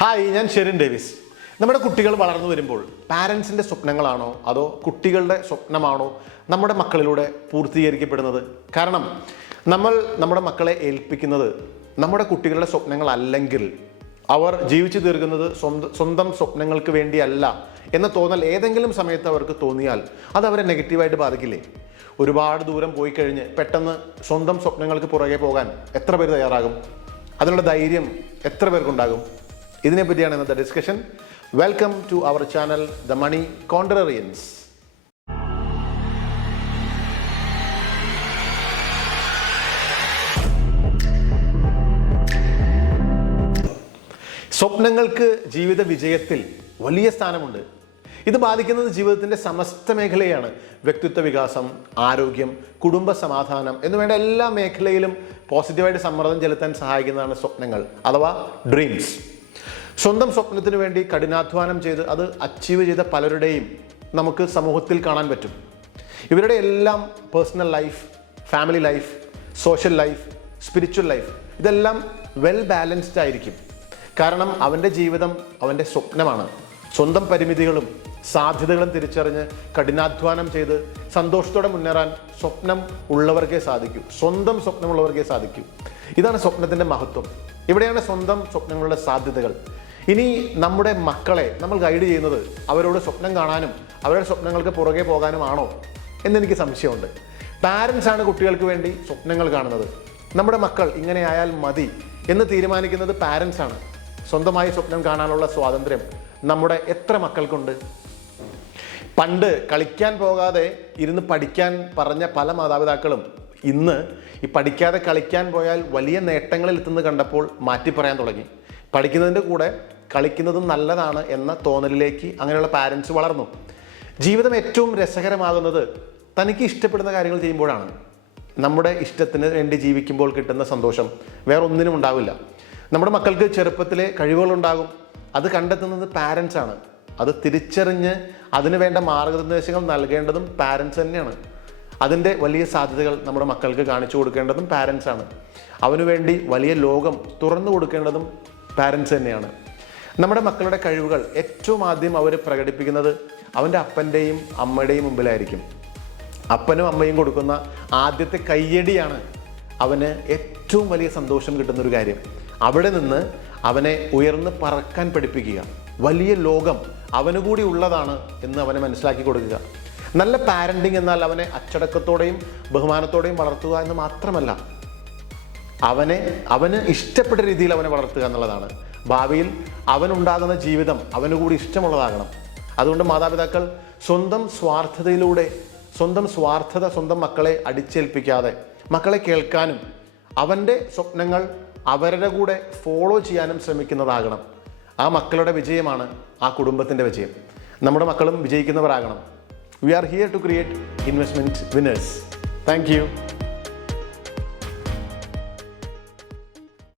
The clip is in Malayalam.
ഹായ്, ഞാൻ ഷെറിൻ ഡേവിസ്. നമ്മുടെ കുട്ടികൾ വളർന്നു വരുമ്പോൾ പാരൻസിൻ്റെ സ്വപ്നങ്ങളാണോ അതോ കുട്ടികളുടെ സ്വപ്നമാണോ നമ്മുടെ മക്കളിലൂടെ പൂർത്തീകരിക്കപ്പെടുന്നത്? കാരണം നമ്മുടെ മക്കളെ ഏൽപ്പിക്കുന്നത് നമ്മുടെ കുട്ടികളുടെ സ്വപ്നങ്ങളല്ലെങ്കിൽ അവർ ജീവിച്ചു തീർക്കുന്നത് സ്വന്തം സ്വപ്നങ്ങൾക്ക് വേണ്ടിയല്ല എന്ന തോന്നൽ ഏതെങ്കിലും സമയത്ത് അവർക്ക് തോന്നിയാൽ അത് അവരെ നെഗറ്റീവായിട്ട് ബാധിക്കില്ലേ? ഒരുപാട് ദൂരം പോയി കഴിഞ്ഞ് പെട്ടെന്ന് സ്വന്തം സ്വപ്നങ്ങൾക്ക് പുറകെ പോകാൻ എത്ര പേര് തയ്യാറാകും? അതിനുള്ള ധൈര്യം എത്ര പേർക്കുണ്ടാകും? ഇതിനെപ്പറ്റിയാണ് ഇന്നത്തെ discussion. Welcome to our channel the money contrarians. സ്വപ്നങ്ങൾക്ക് ജീവിത വിജയത്തിൽ വലിയ സ്ഥാനമുണ്ട്. ഇത് ബാധിക്കുന്നത് ജീവിതത്തിൻ്റെ സമസ്ത മേഖലയാണ്. വ്യക്തിത്വ വികാസം, ആരോഗ്യം, കുടുംബ സമാധാനം എന്നുവേണ്ട എല്ലാ മേഖലയിലും പോസിറ്റീവായിട്ട് സമ്മർദ്ദം ചെലുത്താൻ സഹായിക്കുന്നതാണ് സ്വപ്നങ്ങൾ അഥവാ ഡ്രീംസ്. സ്വന്തം സ്വപ്നത്തിന് വേണ്ടി കഠിനാധ്വാനം ചെയ്ത് അത് അച്ചീവ് ചെയ്ത പലരുടെയും നമുക്ക് സമൂഹത്തിൽ കാണാൻ പറ്റും. ഇവരുടെ എല്ലാം personal life, family life, social life, spiritual life ഇതെല്ലാം വെൽ ബാലൻസ്ഡ് ആയിരിക്കും. കാരണം അവൻ്റെ ജീവിതം അവൻ്റെ സ്വപ്നമാണ്. സ്വന്തം പരിമിതികളും സാധ്യതകളും തിരിച്ചറിഞ്ഞ് കഠിനാധ്വാനം ചെയ്ത് സന്തോഷത്തോടെ മുന്നേറാൻ സ്വപ്നം ഉള്ളവർക്കേ സാധിക്കൂ. സ്വന്തം സ്വപ്നമുള്ളവർക്കേ സാധിക്കൂ. ഇതാണ് സ്വപ്നത്തിൻ്റെ മഹത്വം. ഇവിടെയാണ് സ്വന്തം സ്വപ്നങ്ങളുടെ സാധ്യതകൾ. ഇനി നമ്മുടെ മക്കളെ നമ്മൾ ഗൈഡ് ചെയ്യുന്നത് അവരോട് സ്വപ്നം കാണാനും അവരുടെ സ്വപ്നങ്ങൾക്ക് പുറകെ പോകാനുമാണോ എന്നെനിക്ക് സംശയമുണ്ട്. പാരൻസ് ആണ് കുട്ടികൾക്ക് വേണ്ടി സ്വപ്നങ്ങൾ കാണുന്നത്. നമ്മുടെ മക്കൾ ഇങ്ങനെ ആയാൽ മതി എന്ന് തീരുമാനിക്കുന്നത് പാരൻസ് ആണ്. സ്വന്തമായി സ്വപ്നം കാണാനുള്ള സ്വാതന്ത്ര്യം നമ്മുടെ എത്ര മക്കൾക്കുണ്ട്? പണ്ട് കളിക്കാൻ പോകാതെ ഇരുന്ന് പഠിക്കാൻ പറഞ്ഞ പല മാതാപിതാക്കളും ഇന്ന് ഈ പഠിക്കാതെ കളിക്കാൻ പോയാൽ വലിയ നേട്ടങ്ങളിൽ എത്തുന്നത് കണ്ടപ്പോൾ മാറ്റി പറയാൻ തുടങ്ങി. പഠിക്കുന്നതിൻ്റെ കൂടെ കളിക്കുന്നതും നല്ലതാണ് എന്ന തോന്നലിലേക്ക് അങ്ങനെയുള്ള പാരൻസ് വളർന്നു. ജീവിതം ഏറ്റവും രസകരമാകുന്നത് തനിക്ക് ഇഷ്ടപ്പെടുന്ന കാര്യങ്ങൾ ചെയ്യുമ്പോഴാണ്. നമ്മുടെ ഇഷ്ടത്തിന് വേണ്ടി ജീവിക്കുമ്പോൾ കിട്ടുന്ന സന്തോഷം വേറെ ഒന്നിനും ഉണ്ടാവില്ല. നമ്മുടെ മക്കൾക്ക് ചെറുപ്പത്തിലെ കഴിവുകളുണ്ടാകും. അത് കണ്ടെത്തുന്നത് പാരൻസ് ആണ്. അത് തിരിച്ചറിഞ്ഞ് അതിന് വേണ്ട മാർഗനിർദ്ദേശങ്ങൾ നൽകേണ്ടതും പാരൻസ് തന്നെയാണ്. അതിൻ്റെ വലിയ സാധ്യതകൾ നമ്മുടെ മക്കൾക്ക് കാണിച്ചു കൊടുക്കേണ്ടതും പാരൻസ് ആണ്. അവന് വേണ്ടി വലിയ ലോകം തുറന്നു കൊടുക്കേണ്ടതും പാരൻസ് തന്നെയാണ്. നമ്മുടെ മക്കളുടെ കഴിവുകൾ ഏറ്റവും ആദ്യം അവർ പ്രകടിപ്പിക്കുന്നത് അവൻ്റെ അപ്പൻ്റെയും അമ്മയുടെയും മുമ്പിലായിരിക്കും. അപ്പനും അമ്മയും കൊടുക്കുന്ന ആദ്യത്തെ കയ്യടിയാണ് അവന് ഏറ്റവും വലിയ സന്തോഷം കിട്ടുന്നൊരു കാര്യം. അവിടെ നിന്ന് അവനെ ഉയർന്ന് പറക്കാൻ പഠിപ്പിക്കുക. വലിയ ലോകം അവന് കൂടി ഉള്ളതാണ് എന്ന് അവനെ മനസ്സിലാക്കി കൊടുക്കുക. നല്ല പാരൻറ്റിങ് എന്നാൽ അവനെ അച്ചടക്കത്തോടെയും ബഹുമാനത്തോടെയും വളർത്തുക എന്ന് മാത്രമല്ല, അവന് ഇഷ്ടപ്പെട്ട രീതിയിൽ അവനെ വളർത്തുക എന്നുള്ളതാണ്. ഭാവിയിൽ അവനുണ്ടാകുന്ന ജീവിതം അവന് കൂടി ഇഷ്ടമുള്ളതാകണം. അതുകൊണ്ട് മാതാപിതാക്കൾ സ്വന്തം സ്വാർത്ഥത സ്വന്തം മക്കളെ അടിച്ചേൽപ്പിക്കാതെ മക്കളെ കേൾക്കാനും അവൻ്റെ സ്വപ്നങ്ങൾ അവരുടെ കൂടെ ഫോളോ ചെയ്യാനും ശ്രമിക്കുന്നതാകണം. ആ മക്കളുടെ വിജയമാണ് ആ കുടുംബത്തിൻ്റെ വിജയം. നമ്മുടെ മക്കളും വിജയിക്കുന്നവരാകണം. We are here to create investment winners. Thank you.